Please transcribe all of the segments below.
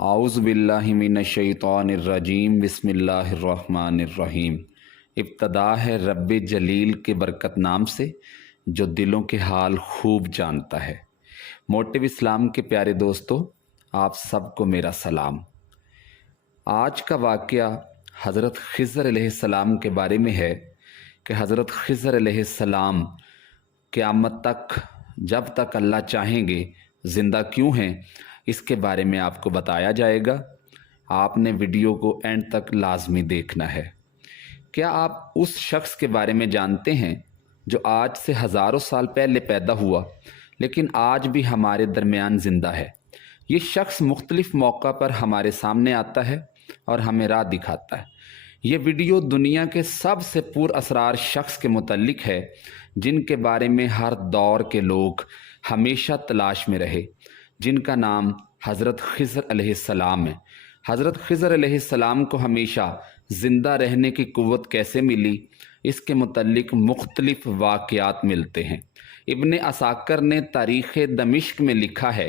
आउज़ बिल्लाहि मिनश्शैतानिर्रजीम बिस्मिल्लाहिर्रहमानिर्रहीम। इब्तदा है रब्बे जलील के बरकत नाम से जो दिलों के हाल खूब जानता है। मोटिव इस्लाम के प्यारे दोस्तों, आप सबको मेरा सलाम। आज का वाक़या हज़रत ख़िज़र अलैहिस्सलाम के बारे में है कि हज़रत ख़िज़र अलैहिस्सलाम क़यामत तक जब तक अल्लाह चाहेंगे ज़िंदा क्यों हैं, इसके बारे में आपको बताया जाएगा। आपने वीडियो को एंड तक लाजमी देखना है। क्या आप उस शख्स के बारे में जानते हैं जो आज से हज़ारों साल पहले पैदा हुआ लेकिन आज भी हमारे दरमियान ज़िंदा है? ये शख्स मुख्तलिफ़ मौक़ा पर हमारे सामने आता है और हमें राह दिखाता है। ये वीडियो दुनिया के सबसे पुर असरार शख्स के मुतल्लिक है जिनके बारे में हर दौर के लोग हमेशा तलाश में रहे, जिनका नाम हज़रत ख़िज़र अलैहिस्सलाम है। हज़रत ख़िज़र अलैहिस्सलाम को हमेशा ज़िंदा रहने की क़ुव्वत कैसे मिली, इसके मुतल्लिक मुख्तलिफ़ वाक़यात मिलते हैं। इब्न असाकर ने तारीख़ दमिश्क में लिखा है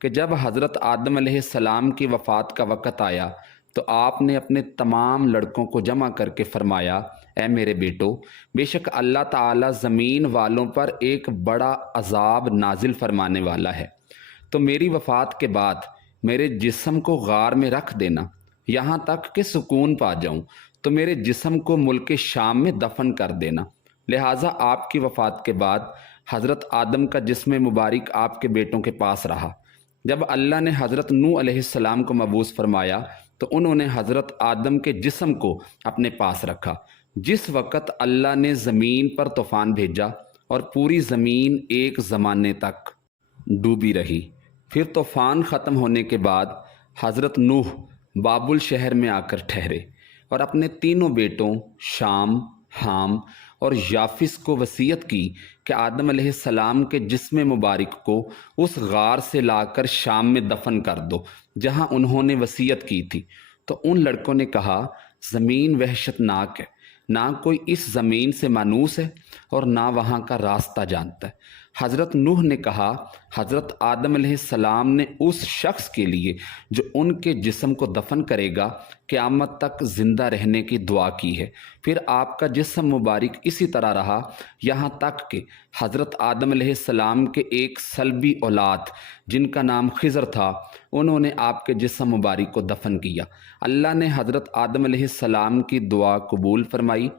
कि जब हज़रत आदम अलैहिस्सलाम की वफ़ात का वक़्त आया तो आपने अपने तमाम लड़कों को जमा करके फ़रमाया, ऐ मेरे बेटो, बेशक अल्लाह ताला ज़मीन वालों पर एक बड़ा अज़ाब नाजिल फरमाने वाला है, तो मेरी वफ़ात के बाद मेरे जिस्म को गार में रख देना, यहाँ तक कि सुकून पा जाऊँ, तो मेरे जिस्म को मुल्क शाम में दफन कर देना। लिहाजा आपकी वफ़ात के बाद हज़रत आदम का जिस्म मुबारक आपके बेटों के पास रहा। जब अल्लाह ने हज़रत नूह अलैहिस्सलाम को मबूस फरमाया तो उन्होंने हज़रत आदम के जिस्म को अपने पास रखा। जिस वक़्त अल्लाह ने ज़मीन पर तूफ़ान भेजा और पूरी ज़मीन एक ज़माने तक डूबी रही। फिर तूफ़ान ख़त्म होने के बाद हज़रत नूह बाबुल शहर में आकर ठहरे और अपने तीनों बेटों शाम, हाम और याफिस को वसीयत की कि आदम अलैहिस्सलाम के जिस्म मुबारक को उस गार से लाकर शाम में दफन कर दो जहां उन्होंने वसीयत की थी। तो उन लड़कों ने कहा, ज़मीन वहशतनाक है, ना कोई इस ज़मीन से मानूस है और ना वहाँ का रास्ता जानता है। हज़रत नूह ने कहा, हज़रत आदम अलैहिस्सलाम ने उस शख्स के लिए जो उनके जिस्म को दफन करेगा क़यामत तक ज़िंदा रहने की दुआ की है। फिर आपका जिस्म मुबारक इसी तरह रहा यहाँ तक कि हज़रत आदम अलैहिस्सलाम के एक सल्बी औलाद जिनका नाम ख़िज़र था, उन्होंने आपके जिस्म मुबारक को दफन किया। अल्लाह ने हज़रत आदम अलैहिस्सलाम की दुआ कबूल फरमाई,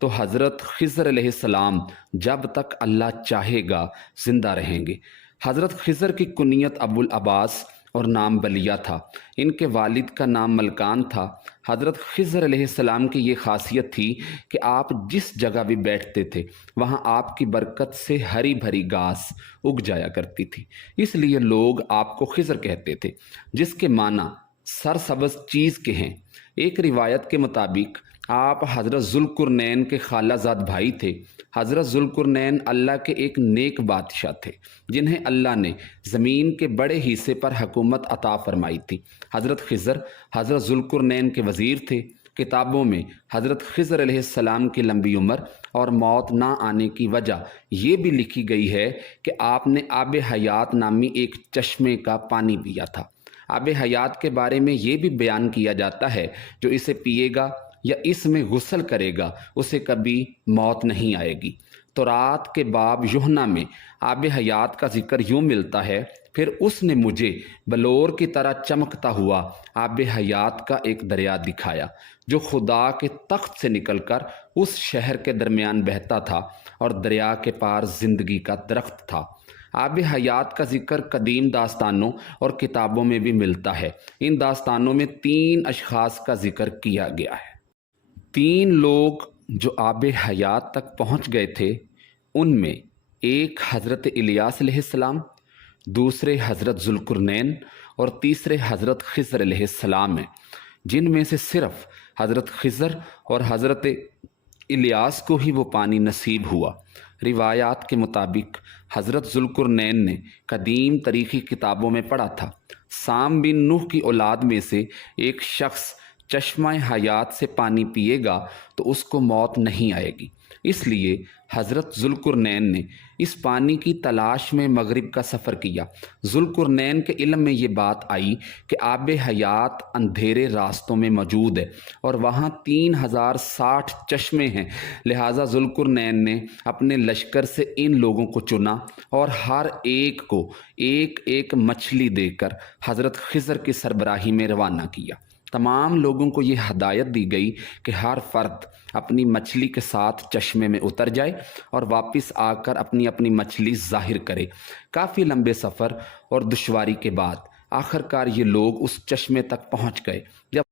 तो हज़रत ख़िज़र अलैहिस्सलाम जब तक अल्लाह चाहेगा ज़िंदा रहेंगे। हज़रत ख़िज़र की कुनियत अबुल अब्बास और नाम बलिया था। इनके वालिद का नाम मलकान था। हज़रत ख़िज़र अलैहिस्सलाम की ये ख़ासियत थी कि आप जिस जगह भी बैठते थे वहाँ आपकी बरकत से हरी भरी घास उग जाया करती थी, इसलिए लोग आपको ख़िज़र कहते थे, जिसके माना सरसब्ज़ चीज़ के हैं। एक रिवायत के मुताबिक आप हज़रत ज़ुल्क़ुरनैन के खालाजाद भाई थे। हज़रत ज़ुल्क़ुरनैन अल्लाह के एक नेक बादशाह थे जिन्हें अल्लाह ने ज़मीन के बड़े हिस्से पर हुकूमत अता फ़रमाई थी। हज़रत ख़िज़र हज़रत ज़ुल्क़ुरनैन के वज़ीर थे। किताबों में हज़रत ख़िज़र अलैहिस्सलाम की लंबी उम्र और मौत ना आने की वजह ये भी लिखी गई है कि आपने आब हयात नामी एक चश्मे का पानी पिया था। आब हयात के बारे में ये भी बयान किया जाता है, जो इसे पिएगा या इसमें गुस्ल करेगा उसे कभी मौत नहीं आएगी। तो रात के बाब यूहन्ना में आब हयात का जिक्र यूँ मिलता है, फिर उसने मुझे बलोर की तरह चमकता हुआ आब हयात का एक दरिया दिखाया जो खुदा के तख्त से निकलकर उस शहर के दरमियान बहता था और दरिया के पार ज़िंदगी का दरख्त था। आब हयात का जिक्र कदीम दास्तानों और किताबों में भी मिलता है। इन दास्तानों में 3 अशख़ास का जिक्र किया गया है। 3 लोग जो आब हयात तक पहुँच गए थे, उनमें एक हज़रत इलियास अलैहिस्सलाम, दूसरे हज़रत ज़ुल्क़ुरनैन और तीसरे हज़रत ख़िज़र अलैहिस्सलाम हैं, जिनमें से सिर्फ़ हज़रत ख़िज़र और हज़रत इलियास को ही वो पानी नसीब हुआ। रिवायात के मुताबिक हज़रत ज़ुल्क़ुरनैन ने कदीम तारीख़ी किताबों में पढ़ा था, साम बिन नूह की औलाद में से एक शख्स چشمہ حیات سے پانی پیے گا تو اس کو موت نہیں آئے گی۔ اس لیے حضرت ذوالقرنین نے اس پانی کی تلاش میں مغرب کا سفر کیا۔ ذوالقرنین کے علم میں یہ بات آئی کہ آب حیات اندھیرے راستوں میں موجود ہے اور وہاں 3060 چشمے ہیں، لہٰذا ذوالقرنین نے اپنے لشکر سے ان لوگوں کو چنا اور ہر ایک کو ایک ایک مچھلی دے کر حضرت خضر کی سربراہی میں روانہ کیا۔ تمام لوگوں کو یہ ہدایت دی گئی کہ ہر فرد اپنی مچھلی کے ساتھ چشمے میں اتر جائے اور واپس آ کر اپنی اپنی مچھلی ظاہر کرے۔ کافی لمبے سفر اور دشواری کے بعد آخر کار یہ لوگ اس چشمے تک پہنچ گئے۔ جب